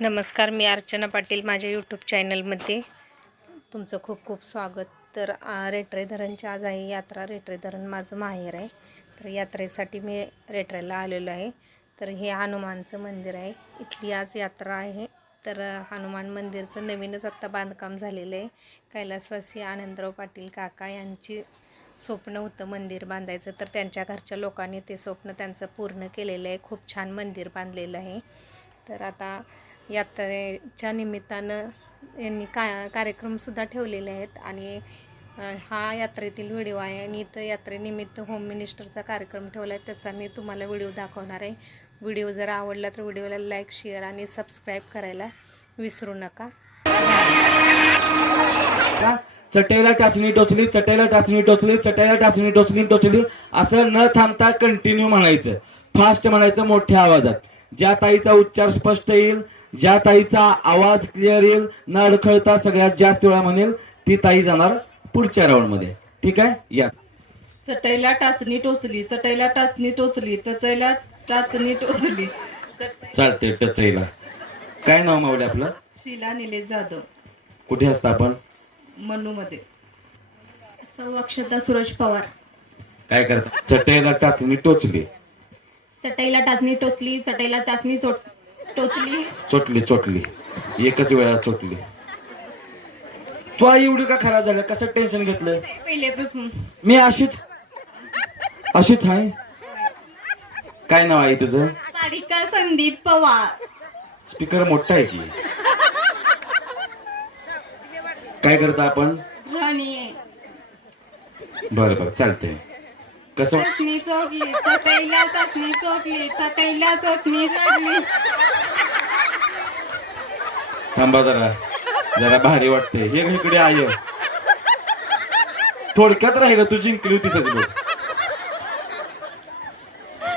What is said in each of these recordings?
नमस्कार मी अर्चना पाटील माझ्या यूट्यूब चॅनलमध्ये तुमचं खूप खूप स्वागत. तर आ, रेटरे धरणची आज आहे यात्रा. रेटरे धरण माझं माहेर आहे. तर यात्रेसाठी मी रेटरेला आलेलो आहे. तर हे हनुमानचं मंदिर आहे. इथली आज यात्रा आहे. तर हनुमान मंदिरचं नवीनच आत्ता बांधकाम झालेलं आहे. कैलासवासी आनंदराव पाटील काका यांची स्वप्न होतं मंदिर बांधायचं. तर त्यांच्या घरच्या लोकांनी ते स्वप्न त्यांचं पूर्ण केलेलं आहे. खूप छान मंदिर बांधलेलं आहे. तर आता यात्रेच्या निमित्तानं यांनी का कार्यक्रमसुद्धा ठेवलेले आहेत आणि हा यात्रेतील व्हिडिओ आहे आणि इथं यात्रेनिमित्त होम मिनिस्टरचा कार्यक्रम ठेवला आहे. त्याचा मी तुम्हाला व्हिडिओ दाखवणार आहे. व्हिडिओ जर आवडला तर व्हिडिओला लाईक शेअर आणि सबस्क्राईब करायला विसरू नका. का चटेला टाचणी टोचली चटेला टाचणी टोचली चटेला टाचणी टोचली टोचली असं न थांबता कंटिन्यू म्हणायचं. फास्ट म्हणायचं मोठ्या आवाजात. ज्या ताईचा उच्चार स्पष्ट येईल ज्या ताईचा आवाज क्लिअर येईल न अडखळता सगळ्यात जास्त वेळा म्हणेल ती ताई जाणार पुढच्या राऊंडमध्ये. ठीक आहे? या. चटईला टाचणी टोचली चटईला टाचणी टोचली चटईला टाचणी टोचली. चालते टचईला काय नाव मावले आपलं? शीला निलेश जाधव. कुठे असतं आपण? मनू मध्ये सौ अक्षता सुरेश पवार. काय करता? चटईला टाचणी टोचली. चटईला टाचणी टोचली चटईला टाचणी चोट- टोचली? चोटली चोटली. एकच वेळा चोटली. तू आई एवढी का खराब झालं? कसं टेन्शन घेतलं? पहिल्यापासून मी अशीच? अशीच आहे? काय नाव आहे तुझं? सारिका संदीप पवार. स्पीकर मोठा आहे की? काय करता आपण? राणी बर बर. चालतंय. कसं? चटणी चोटली चटईला चटणी चोटली चटईला चटणी थांबा जरा. जरा भारी वाटते हे इकडे आय थोडक्यात राहिलं तू जिंकली होती सगळं.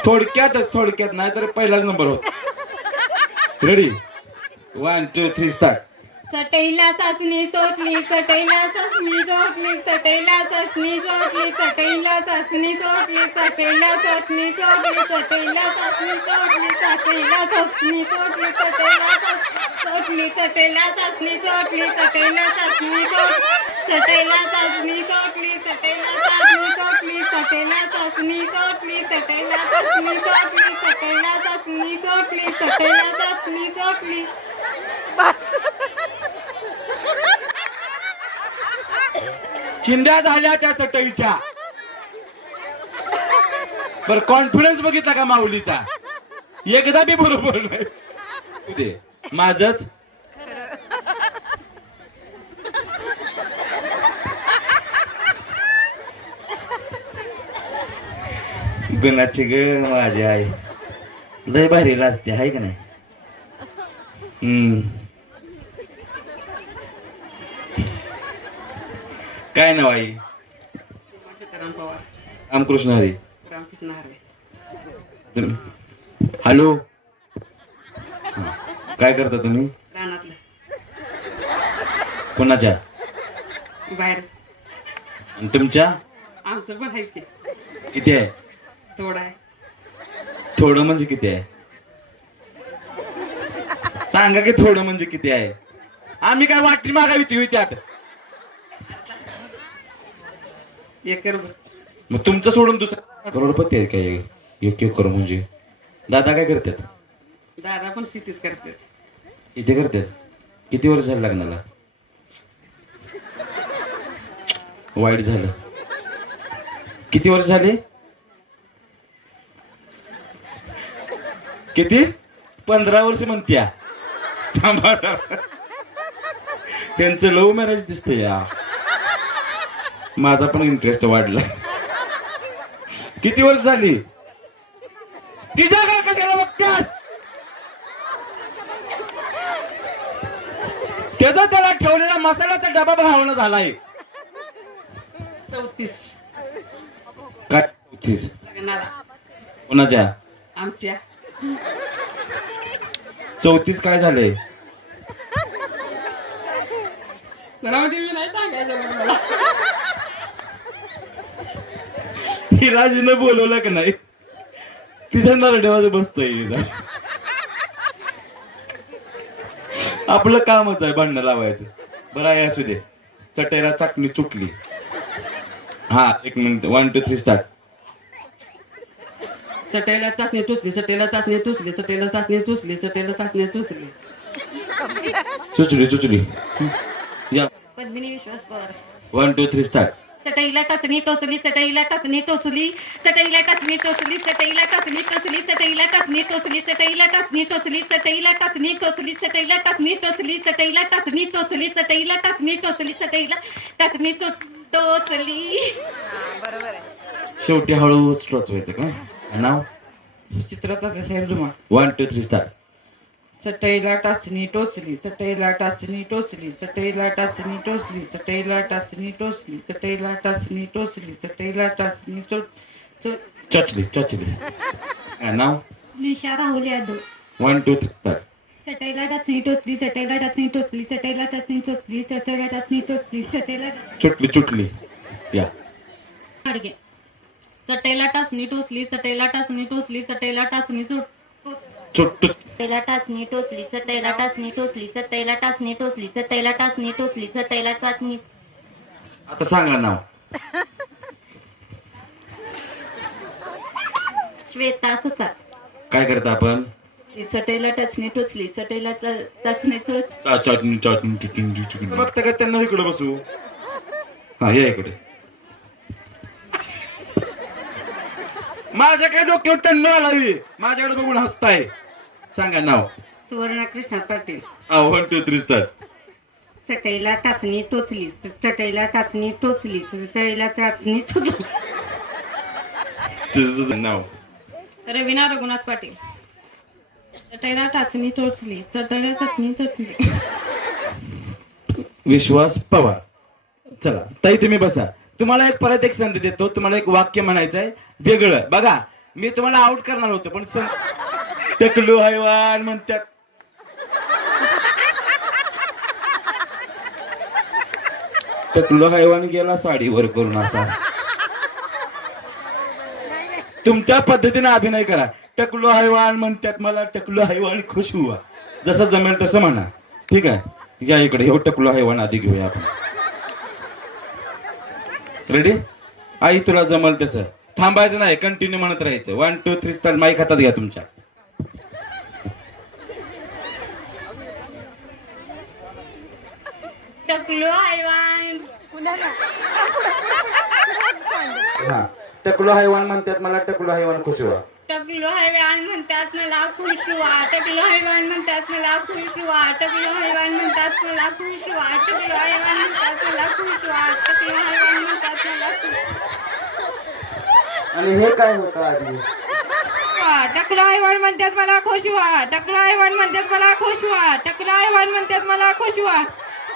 थोडक्यातच थोडक्यात. नाही तर पहिलाच नंबर होत. Ready one two three start चटईला चाचणी चोटली चटईला चाचणी चोटली चटईला चाचणी चोटली चटईला चाचणी चोटली चटईला चाचणी चोटली चटईला चाचणी चोटली चटईला चाचणी चोटली चटईला चोटली चटईला चाचणी चोटली चटईला चाचणी चोट चटईला चाचणी चोटली चटईला चाचणी चोटली चटईला चाचणी चोटली चटईला चाचणी चोटली चटईला चाचणी चोटली चटईला चाचणी चोटली चिंध्या झाल्या त्या चटईच्या. बर कॉन्फिडन्स बघितला का माऊलीचा? एकदा बी बरोबर नाही. ते माझच. गुणाची ग माझी आई. लय भारी लाजते आहे का नाही? हम्म. काय नाव आई पवार. रामकृष्ण हरी. रामकृष्ण हरे. तुम्ही- हॅलो. काय करता तुम्ही? रानातलं. कोणाच्या? बाहेर. आणि तुमच्या? आमचं पण आहे ते किती आहे? थोडं आहे. थोडं म्हणजे किती आहे? सांगा की थोडं म्हणजे किती आहे? आम्ही काय वाटली मागावी ती त्यात? एकर मग तुमचं सोडून दुसरं करोडपती आहे काय? एक एक करू म्हणजे. दादा काय करतात? दादा पण शेतीच करतात. इथे करतात? किती वर्ष झालं लग्नाला? वाईट झालं. किती वर्ष झाले? किती? पंधरा वर्ष म्हणत्या. थांबा जरा. त्यांचं लव्ह मॅरेज दिसतंय या. माझा पण इंटरेस्ट वाढला. किती वर्ष झाली? तिच्याकडे कशाला बघतेस? त्याचा त्याला ठेवलेला मसाल्याचा डबा भावना झालाय. चौतीस. काय चौतीस? कोणाच्या? आमच्या. चौतीस काय झाले मला मी नाही सांगायचं मला. हिराजीनं बोलवलं का नाही? तिच्या नरडेवाचं बसतोय आपलं कामच आहे भांडणं लावायचं. बरं आहे असू दे. चटेला चाकणी चुटली. हा एक minute. One two three start चटेला चाचणी टोचली चटेला चाचणी टोचली चटेला चाचणी टोचली चटेला. चाचणी टोचली चुचली चुचली या Padmini Vishwas one two three start चटईला टाचणी टोचली चटईला टाचणी टोचली चटईला टाचणी टोचली चटईला टाचणी टोचली चटईला टाचणी टोचली चटईला टाचणी टोचली चटईला टाचणी टोचली चटईला टाचणी टोचली चटईला टाचणी टोचली चटईला टाचणी टोचली चटईला टाचणी टोचली शेवटी हळू स्ट्रोच व्हायचं का नाव चित्राचा साहेब जुमा वन टू थ्री स्टार्ट चटईला टाचणी टोचली चटईला टाचणी टोचली चटईला टाचणी टोचली चटईला टाचणी टोचली चटईला टाचणी टोचली चटईला टाचणी टोच टोच- चचली चचली हा, नाव Nisha Rahul Yadav one two three चटईला टाचणी टोचली चटईला टाचणी टोचली चटईला टाचणी टोचली चटईला टाचणी टोचली चटईला चुटली चुटली या चटईला टाचणी टोचली चटईला टाचणी टोचली चटईला टाचणी चुट चुट्टू चटईला टाचणी टोचली चटईला टाचणी टोचली चटईला टाचणी टोचली चटईला टाचणी टोचली चटईला टाचणी आता सांगा नाव श्वेता सुतार काय करता आपण चटईला टाचणी टोचली चटईला चा- टाचणी टोच चा- चटणी चटणी चिकन चिकन बघता का त्यांना इकडे बसू हा या इकडे माझ्या काय डोक्यावर टन्न आलावी माझ्याकडे बघून हसताय सांगा नाव. Suvarna Krishna Patil one two three start चटईला टाचणी टोचली चटईला टाचणी टोचली चटईला टाचणी टोचली. तुझं तुझं नाव. रवीना रघुनाथ पाटील. चटईला टाचणी टोचली चटईला चटणी टोचली. विश्वास पवार. चला ताई तुम्ही बसा. तुम्हाला एक परत एक संधी देतो तुम्हाला एक वाक्य म्हणायचं आहे वेगळं. बघा मी तुम्हाला आउट करणार होतो पण सं- टकलू हैवान म्हणतात. टकलू हैवान गेला साडीवर करून असा. तुमच्या पद्धतीने अभिनय करा. टकलू हैवान म्हणतात मला टकलू हैवान खुश हुआ. जसं जमेल तसं म्हणा. ठीक आहे? या इकडे हे टकलू हैवान आधी घेऊया आपण. रेडी आई तुला जमल तसं. थांबायचं नाही कंटिन्यू म्हणत राहायचं. One two three start mike हातात घ्या तुमच्या. टकलो हैवान हा टकलू हैवान म्हणतात मला टकलू हैवान खुश हुआ टकलो हैवान म्हणतात मला खुश व्हा टकलो हैवान म्हणतात मला खुश व्हा टकलो हैवान म्हणतात मला खुश व्हा टकलो हैवान म्हणतात मला खुश व्हा टकलो हैवान म्हणतात मला खुश आणि हे काय होतं आधी व्हा टकलो हैवान म्हणतात मला खुश व्हा टकलो हैवान म्हणतात मला खुश व्हा टकलो हैवान म्हणतात मला खुश व्हा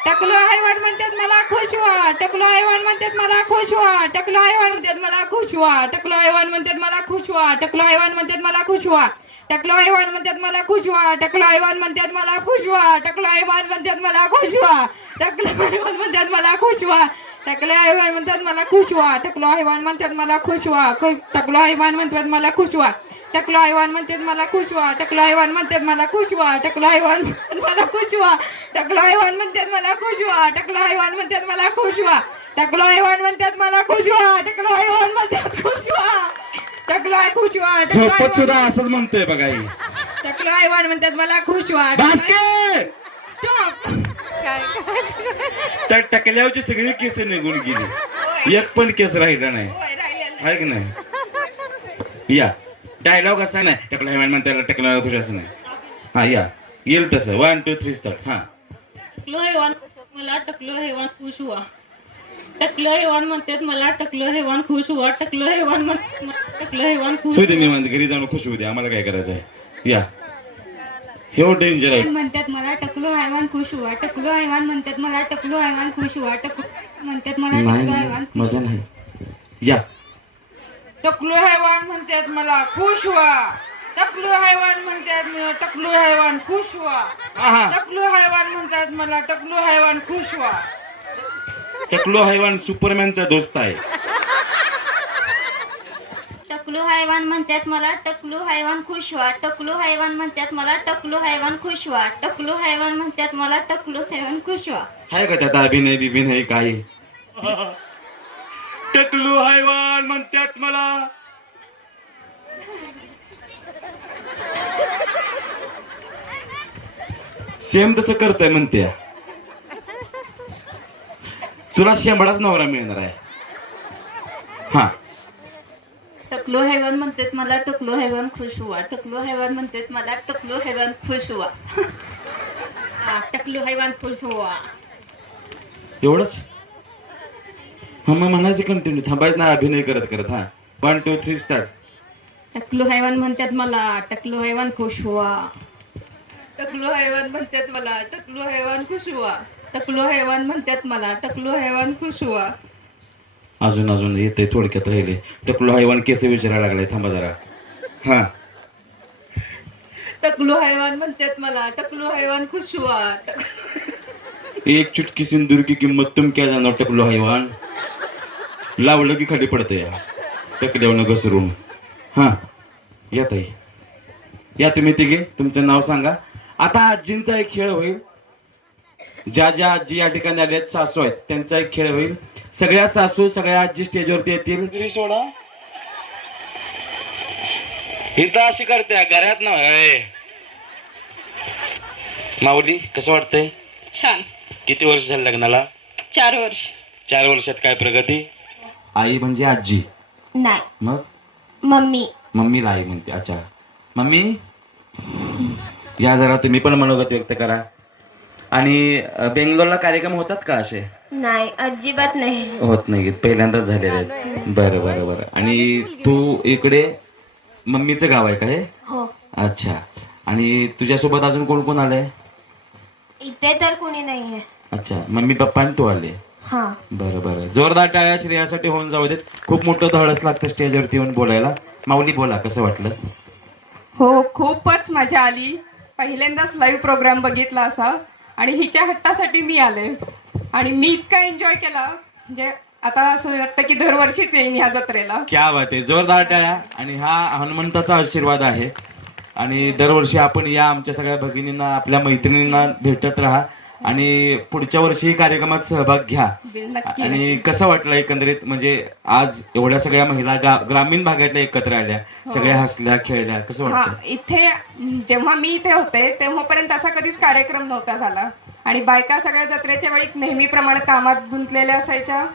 टकलो हैवान म्हणतात मला खुश व्हा टकलो हैवान म्हणतात मला खुश व्हा टकलो हैवान म्हणतात मला खुश व्हा टकलो हैवान म्हणतात मला खुश व्हा टकलो हैवान म्हणतात मला खुश व्हा टकलो हैवान म्हणतात मला खुश व्हा टकलो हैवान म्हणतात मला खुश व्हा टकलो हैवान म्हणतात मला खुश व्हा टकलो हैवान म्हणतात मला खुश व्हा टकलो हैवान म्हणतात मला खुश व्हा टकलो हैवान म्हणतात मला खुश व्हा टकलो हैवान म्हणतात मला खुश व्हा टकलो हैवान म्हणतात मला खुश व्हा टकलो हैवान म्हणतात मला खुश व्हा टकलो म्हणतात मला खुश व्हा टकलो हैवान म्हणतात मला खुश व्हा टकलो हैवान म्हणतात मला खुश व्हा टकलो हैवान म्हणतात मला खुश व्हा टकलो हैवान म्हणतात खुश व्हा टकलो है खुश व्हा टकलो झोपत सुद्धा असंच म्हणतोय बघा ही टकलो हैवान म्हणतात मला खुश व्हा बास्केट स्टॉप त्या टकल्यावरची सगळी केस निघून गेली एक पण केस राहिला नाही आहे की नाही या डायलॉग असा नाही. टकला हैवान म्हणता टकला खुश असं नाही. हा या. येईल तसं. वन टू थ्री स्टार्ट हा. टकलो हैवान मला टकलो हैवान खुश हुआ टकलो हैवान म्हणतात मला टकलो हैवान खुश हुआ टकलो हैवान म्हणतात मला टकलो हैवान खुश होऊ दे निवांत घरी जाऊन खुश होऊ दे आम्हाला काय करायचं आहे? या. हे डेंजर आहे. म्हणतात मला टकलो हैवान खुश हुआ टकलो हैवान म्हणतात मला टकलो हैवान खुश हुआ टकलो म्हणतात मला टकलो हैवान मजा नाही. या. टकलू हैवान म्हणतात मला खुश व्हा टकलू हैवान म्हणतात मला टकलू हैवान खुश व्हा हा हा टकलू हैवान म्हणतात मला टकलू हैवान खुश व्हा टकलो हैवान सुपरमॅनचा दोस्त आहे टकलू हैवान म्हणतात मला टकलू हैवान खुश व्हा टकलू हैवान म्हणतात मला टकलू हैवान खुश व्हा टकलू हैवान म्हणतात मला टकलू हैवान खुश व्हा आहे का त्यात अभिनय बिभिनय काही टकलू हैवान म्हणतात मला. सेम तसं करतोय म्हणते तुला शेंबडाच नवरा मिळणार आहे. हा. टकलो हैवान म्हणतात मला टकलो हैवान खुश व्हा. टकलो हैवान म्हणतात मला टकलो हैवान खुश व्हा. हा, टकलू हैवान खुश व्हा. एवढंच? मग म्हणायचं कंटिन्यू थांबायचं ना अभिनय करत करत हा. वन टू थ्री स्टार्ट टकलो हैवान म्हणतात मला टकलो हैवान खुश व्हा टकलो हैवान म्हणतात मला टकलो हैवान खुश व्हा टकलो हैवान म्हणतात मला टकलो हैवान खुश व्हा अजून अजून येते थोडक्यात राहिले. टकलो हैवान केस विचारायला लागलाय थांबा जरा. हा. टकलो हैवान म्हणतात मला टकलो हैवान खुश व्हा एक चुटकी सिंदूर की किंमत तुम क्या जाणार टकलो हैवान? लावलं की खाली पडतं या टकल्यावनं घसरून. हा. या ताई. या तुम्ही तिघे तुमचं नाव सांगा. आता आजींचा एक खेळ होईल. ज्या ज्या आजी या ठिकाणी आल्या आहेत सासू आहेत त्यांचा एक खेळ होईल. सगळ्या सासू सगळ्या आजी स्टेजवरती येतील. सोडा. इथं अशी करते घरात ना माऊली कसं वाटतंय? छान. किती वर्ष झालं लग्नाला? चार वर्ष. चार वर्षात काय प्रगती? आई म्हणजे आजी. नाही. मग? मम्मी. मम्मीला आई म्हणते. अच्छा. मम्मी? या जरा तुम्ही पण मनोगत व्यक्त करा. आणि अ, बेंगलोरला कार्यक्रम होतात का असे? नाही अजिबात नाही. होत नाही पहिल्यांदाच झालेले आहेत. बरं बरं बरं. आणि तू इकडे मम्मीचं गाव आहे का हे? हो. अच्छा. आणि तुझ्यासोबत अजून कोण कोण आलंय? इथे तर कोणी नाहीये. अच्छा. मम्मी पप्पा आणि तू आले. हा. बरं बरं. जोरदार टाळ्या श्रेयासाठी होऊन जाऊ देत. खूप मोठं धडस लागतं स्टेजवरती येऊन बोलायला. माऊली बोला कसं वाटलं? हो खूपच मजा आली. पहिल्यांदाच लाईव्ह प्रोग्राम बघितला असा. आणि हिच्या हट्टासाठी मी आले. आणि मी इतका एन्जॉय केला. म्हणजे आता असं वाटतं की दरवर्षीच येईन ह्या जत्रेला. क्या बात आहे. जोरदार टाळ्या. आणि हा हनुमंताचा आशीर्वाद आहे. आणि दरवर्षी आपण या आमच्या सगळ्या भगिनींना आपल्या मैत्रिणींना भेटत राहा. आणि पुढच्या वर्षी कार्यक्रमात सहभाग घ्या. नक्की आणि कसं वाटलं एकंदरीत? म्हणजे आज एवढ्या सगळ्या महिला ग्रामीण भागातल्या एकत्र आल्या सगळ्या हसल्या खेळल्या कसं हा वाटतं? इथे जेव्हा मी इथे होते तेव्हापर्यंत असा कधीच कार्यक्रम नव्हता झाला. आणि बायका सगळ्या जत्रेच्या वेळी नेहमीप्रमाणे कामात गुंतलेल्या असायच्या.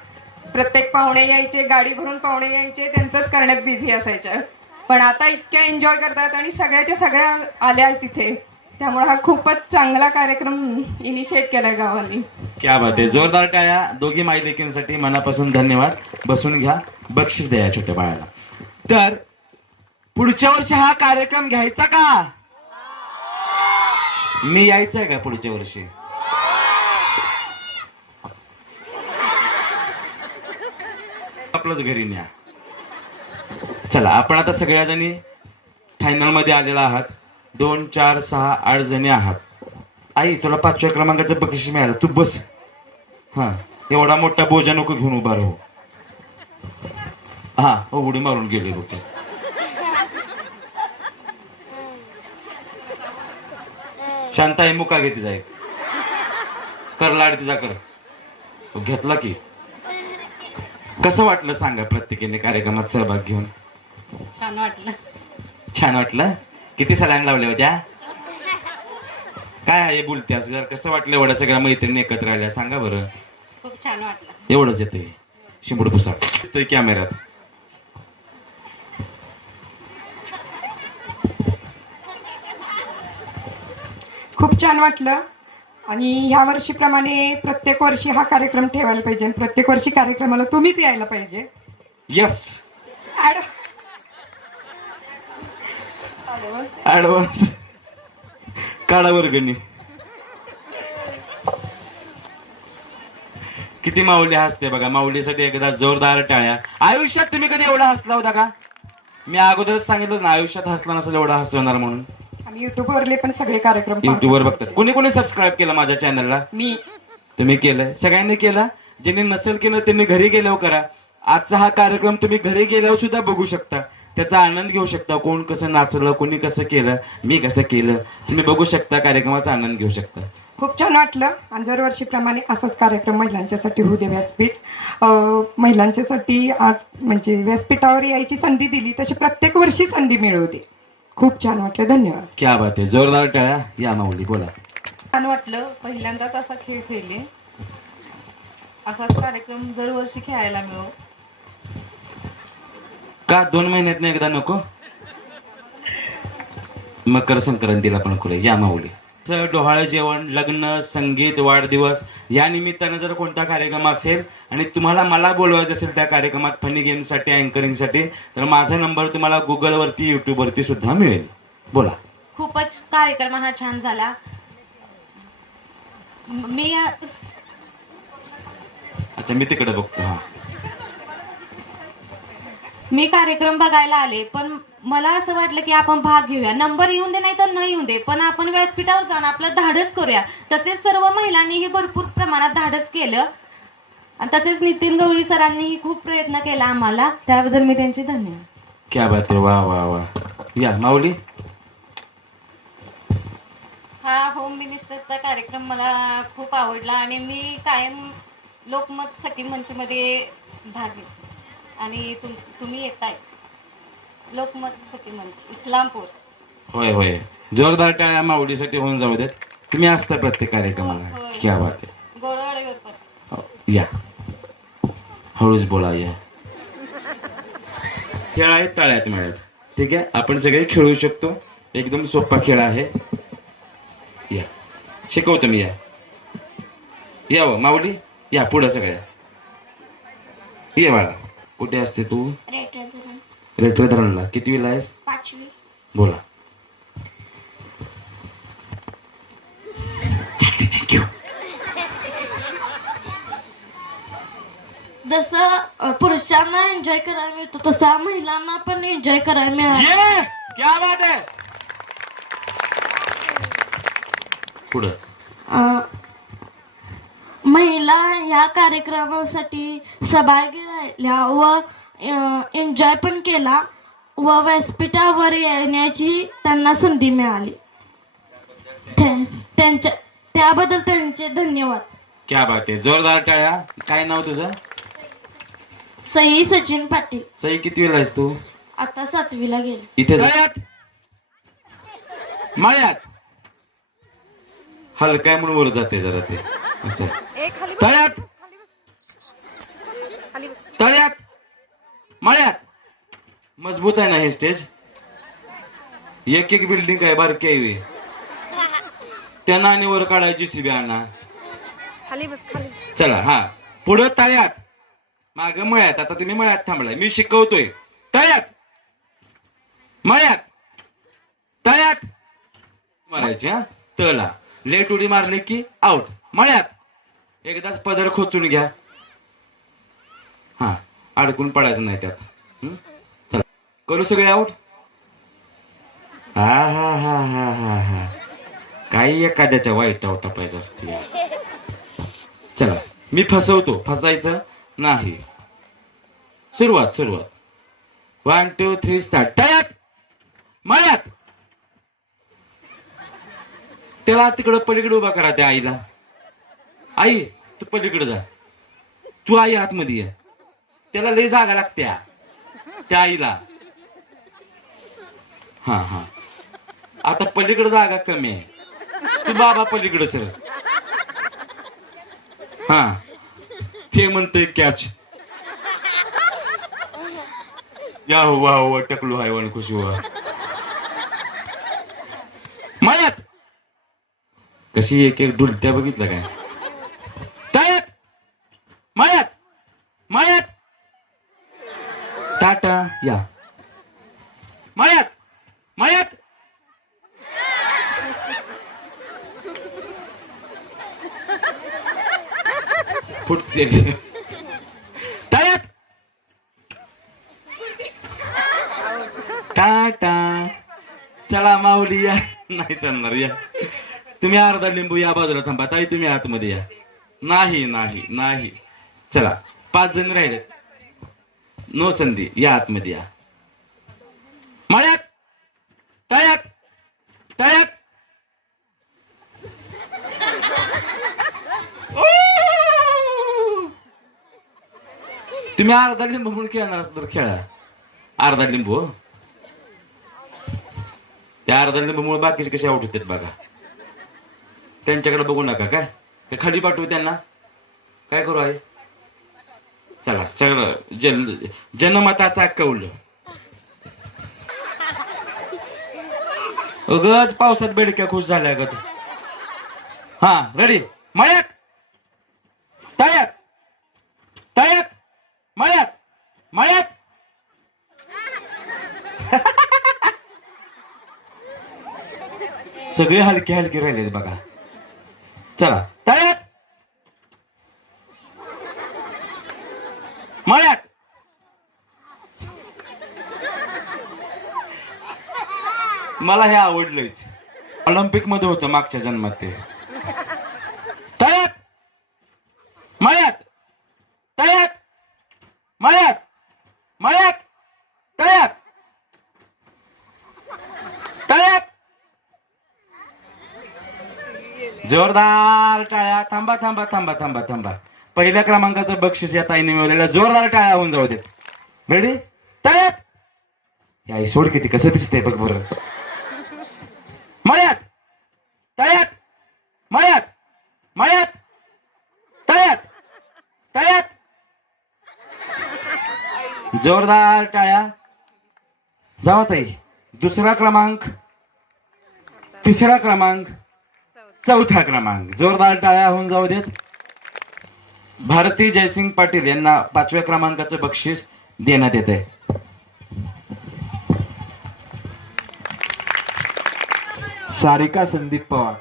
प्रत्येक पाहुणे यायचे गाडी भरून पाहुणे यायचे त्यांचंच करण्यात बिझी असायच्या. पण आता इतक्या एन्जॉय करतात आणि सगळ्याच्या सगळ्या आल्या तिथे. त्यामुळे हा खूपच चांगला कार्यक्रम इनिशिएट केलाय गावांनी. क्या बात आहे. जोरदार टाळ्या. दोघी मायलेकींसाठी मनापासून धन्यवाद. बसून घ्या. बक्षीस द्या या छोट्या बाळाला. तर पुढच्या वर्षी हा कार्यक्रम घ्यायचा का? मी यायचंय का पुढच्या वर्षी? आपलंच घरी न्या. चला आपण आता सगळ्या जणी फायनलमध्ये आलेला आहात. दोन चार सहा आठ जणी आहात. आई तुला पाचव्या क्रमांकाचं बक्षीस मिळालं. तू बस. हा एवढा मोठा बोजा नको घेऊन उभा राहू. हा हो उडी मारून गेले बघ ते. शांत आहे मुका घे तिचा एक. कर लाड तिचा कर. तो घेतला की. कसं वाटलं सांगा प्रत्येकीने कार्यक्रमात सहभाग घेऊन? छान वाटलं. छान वाटलं? किती सलाईन लावल्या होत्या? काय आहे बोलते असं? जर कसं वाटलं एवढ्या सगळ्या मैत्रिणी एकत्र आल्या सांगा बरं. खूप छान वाटलं. एवढंच येतंय. शिंबूड पुस्तक. दिसतंय कॅमेऱ्यात. खूप छान वाटलं. आणि ह्या वर्षीप्रमाणे प्रत्येक वर्षी हा कार्यक्रम ठेवायला पाहिजे. आणि प्रत्येक वर्षी कार्यक्रमाला तुम्हीच यायला पाहिजे. यस ऍड- ऍडव्हान्स काढा वर्गणी किती माऊली हसते बघा. माऊलीसाठी एकदा जोरदार टाळ्या. आयुष्यात तुम्ही कधी एवढा हसला होता का? मी अगोदरच सांगितलं ना आयुष्यात हसला नसेल एवढा हसवणार म्हणून. आम्ही युट्यूबवरले पण सगळे कार्यक्रम. युट्यूबवर बघतात. कोणी कोणी सबस्क्राईब केलं माझ्या चॅनलला मी. तुम्ही केलंय सगळ्यांनी केलं? ज्यांनी नसेल केलं त्यांनी घरी गेल्यावर करा. आजचा हा कार्यक्रम तुम्ही घरी गेल्यावर सुद्धा बघू शकता. त्याचा आनंद घेऊ शकता. कोण कसं नाचलं कोणी कसं केलं मी कसं केलं तुम्ही बघू शकता कार्यक्रमाचा आनंद घेऊ शकता. खूप छान वाटलं. आणि दरवर्षीप्रमाणे असाच कार्यक्रम महिलांच्यासाठी होऊ दे व्यासपीठ. महिलांच्यासाठी आज म्हणजे व्यासपीठावर यायची संधी दिली तशी प्रत्येक वर्षी संधी मिळू दे खूप छान वाटलं. धन्यवाद. क्या बात आहे. जोरदार टाळ्या. या माऊली बोला. छान वाटलं. पहिल्यांदाच असा खेळ खेळले. असाच कार्यक्रम दरवर्षी खेळायला मिळो. का दोन महिन्यात एकदा नको? मकर संक्रांतीला पण करूया या माऊली. डोहाळं जेवण लग्न संगीत वाढदिवस या निमित्तानं जर कोणता कार्यक्रम असेल आणि तुम्हाला मला बोलवायचं असेल त्या कार्यक्रमात फनी गेमसाठी अँकरिंगसाठी तर माझा नंबर तुम्हाला गुगलवरती युट्यूबवरती सुद्धा मिळेल. बोला. खूपच कार्यक्रम हा छान झाला. म- अच्छा मी तिकडे बघतो हा. मी कार्यक्रम बघायला आले पण मला असं वाटलं की आपण भाग घेऊया. नंबर येऊन दे नाही तर न येऊन दे. पण आपण व्यासपीठावर जाऊन आपलं धाडस करूया. तसेच सर्व महिलांनीही भरपूर प्रमाणात धाडस केलं. आणि तसेच नितीन गवळी सरांनीही खूप प्रयत्न केला आम्हाला. त्याबद्दल मी त्यांचे धन्यवाद. क्या बात आहे. वा वा वा. या माऊली. हा होम मिनिस्टरचा कार्यक्रम मला खूप आवडला आणि मी कायम लोकमत सखी मंचमध्ये भाग घेते आणि तुम तुम्ही येताय. लोकमत सखी मंच इस्लामपूर. होय होय. जोरदार टाळ्या माऊलीसाठी होऊन जाऊ देत. तुम्ही असता प्रत्येक कार्यक्रमाला. होय. क्या बात आहे. गोडवाडीवर पण. हो, या. हळूच बोला या. खेळ आहेत तळ्यात मिळत ठीक आहे? आपण सगळे खेळू शकतो. एकदम सोपा खेळ आहे. या. शिकवतो मी या. या हो, माऊली. या पुढं सगळ्या. ये बाळा. कुठे असते तू? रेटर धरणला. किती वेळा आहेस? पाचवी. बोला. थँक्यू जसं पुरुषांना एन्जॉय करायला मिळतो तसा महिलांना पण एन्जॉय करायला मिळालं ये! क्या बात आहे पुढं. अ, महिला ह्या कार्यक्रमासाठी सहभागी राहिल्या व एन्जॉय पण केला व व्यासपीठावर येण्याची त्यांना संधी मिळाली. त्या- त्यांच्या त्याबद्दल त्यांचे धन्यवाद. क्या बात आहे. जोरदार टाळ्या. काय नाव तुझं? सई सचिन पाटील. सई किती वेळा आहेस तू? आता सातवीला गेले. इथे मळ्यात. हलकाय म्हणून वर जाते जरा ते. असं. तळ्यात. तळ्यात. मळ्यात. मजबूत आहे ना हे स्टेज एक एक बिल्डिंग आहे बारकी आहे. त्यांना आणि वर काढायची सिब्याना चला हा. पुढं तळ्यात. माग मळ्यात. आता तुम्ही मळ्यात थांबलाय. मी शिकवतोय. तळ्यात. मळ्यात. तळ्यात. मारायची हा? तळा लेट उडी मारली की आउट मळ्यात. एकदाच पदर खोचून घ्या. हा अडकून पडायचं नाही त्यात. चला. करू सगळे आऊट हा हा हा हा हा हा. काही एखाद्याच्या वाईट आऊट टापायचं असते चला मी फसवतो. फसायचं नाही. सुरुवात सुरुवात. वन टू थ्री स्टार्ट तळ्यात मळ्यात! त्याला तिकडं पलीकडे उभा करा त्या आईला. आई तू पलीकडे जा. तू आई आतमध्ये या. त्याला लय जागा लागत्या त्या आईला. हा हा. आता पलीकडे जागा कमी आहे. तू बाबा पलीकडे सर. हा. ते म्हणतोय कॅच या हो वा हो टकलो हाय वन खुश हुआ कशी एक एक डुलत्या बघितलं काय तळ्यात मळ्यात मळ्यात टाटा या. मळ्यात मळ्यात फुटते. टाटा. चला माऊली या. नाही चालणार या. तुम्ही अर्धा लिंबू या बाजूला थांबा. ताई तुम्ही आतमध्ये या. नाही नाही नाही. चला पाच जण राहिले नो संधी या आतमध्ये या मळ्यात तळ्यात तळ्यात तुम्ही अर्धा लिंबू म्हणून खेळणार असं तर खेळा अर्धा लिंबू त्या अर्धा लिंबूमुळे बाकीचे कसे आउट होतात बघा त्यांच्याकडे बघू नका काय ते खाली पाठवू त्यांना काय करू आहे चला सगळं जन जनमताचा कौल. उगच पावसात बेडक्या खुश झाल्या ग हा रेडी मळ्यात तळ्यात तळ्यात मळ्यात मळ्यात सगळे हलके हलके राहिले बघा. चला तळ्यात मळ्यात मला हे आवडलंच ऑलिम्पिकमध्ये होतं मागच्या जन्मात ते. तळ्यात मळ्यात तळ्यात मळ्यात मळ्यात तळ्यात तळ्यात जोरदार टाळ्या. थांबा थांबा थांबा थांबा थांबा. पहिल्या क्रमांकाचं बक्षीस या ताईने मिळवलेल्या जोरदार टाळ्या होऊन जाऊ देत. रेडी तळ्यात या सोड किती कसं दिसते बघ बरं मळ्यात तळ्यात मळ्यात मळ्यात तळ्यात तळ्यात जोरदार टाळ्या. जावा ताई. दुसरा क्रमांक. तिसरा क्रमांक. चौथा क्रमांक. जोरदार टाळ्या होऊन जाऊ देत. भारती जयसिंग पाटील यांना पाचव्या क्रमांकाचं बक्षीस देण्यात येत आहे सारिका संदीप पवार.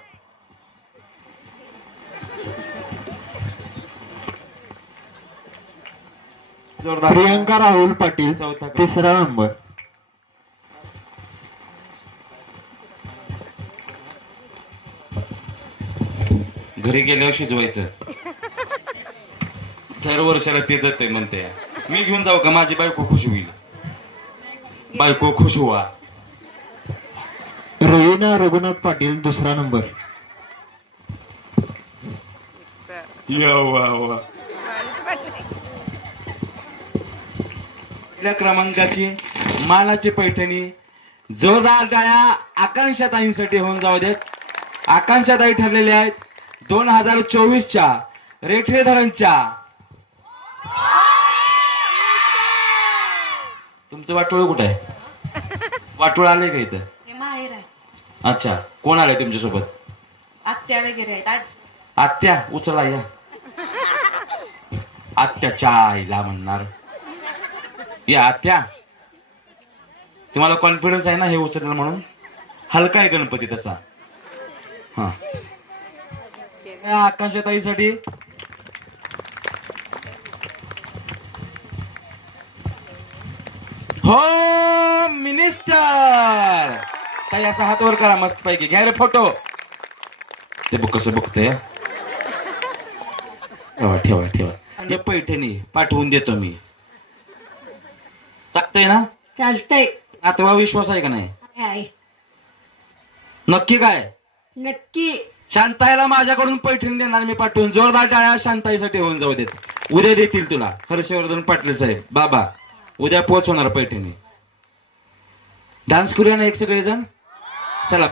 जोरदार. प्रियंका राहुल पाटील चौथा क्रमांक. तिसरा नंबर. घरी गेल्यावर शिजवायचं. दर वर्षाला ते जाते म्हणते. मी घेऊन जाऊ का? माझी बायको खुश होईल. बायको खुश व्हा. रवीना रघुनाथ पाटील दुसरा नंबर. या वा वा. पहिल्या क्रमांकाची मानाची पैठणी. जोरदार टाळ्या. आकांक्षाताईंसाठी होऊन जाऊ देत. आकांक्षाताई ठरलेल्या आहेत. दोन हजार चोवीसच्या रेठे धरणच्या. तुमचं वाटोळ कुठं आहे? वाटोळ आले का इथं? हे अच्छा. कोण आलंय तुमच्यासोबत? आत्या वगैरे आहेत. आज आत्या? उचला या. आत्याच्या आईला म्हणणार. या आत्या. तुम्हाला कॉन्फिडन्स आहे ना हे उचलणार म्हणून? हलका आहे गणपती तसा. हा. या आकांक्षताईसाठी हो मिनिस्टर ताई असा हात वर करा मस्त पैकी घ्या रे फोटो ते बघ कसं बघतंय ठेवा ठेवा ठेवा. हे पैठणी पाठवून देतो मी. चालतंय ना? चालतंय. आता विश्वास आहे का नाही? आहे. नक्की काय? नक्की. शांताईला माझ्याकडून पैठणी देणार मी पाठवून. जोरदार टाळ्या शांताईसाठी होऊन जाऊ देत. उद्या देतील तुला. हर्षवर्धन पाटील साहेब. बाबा उद्या पोहोचवणार पैठणी. डान्स करूया ना एक सगळेजण? चला.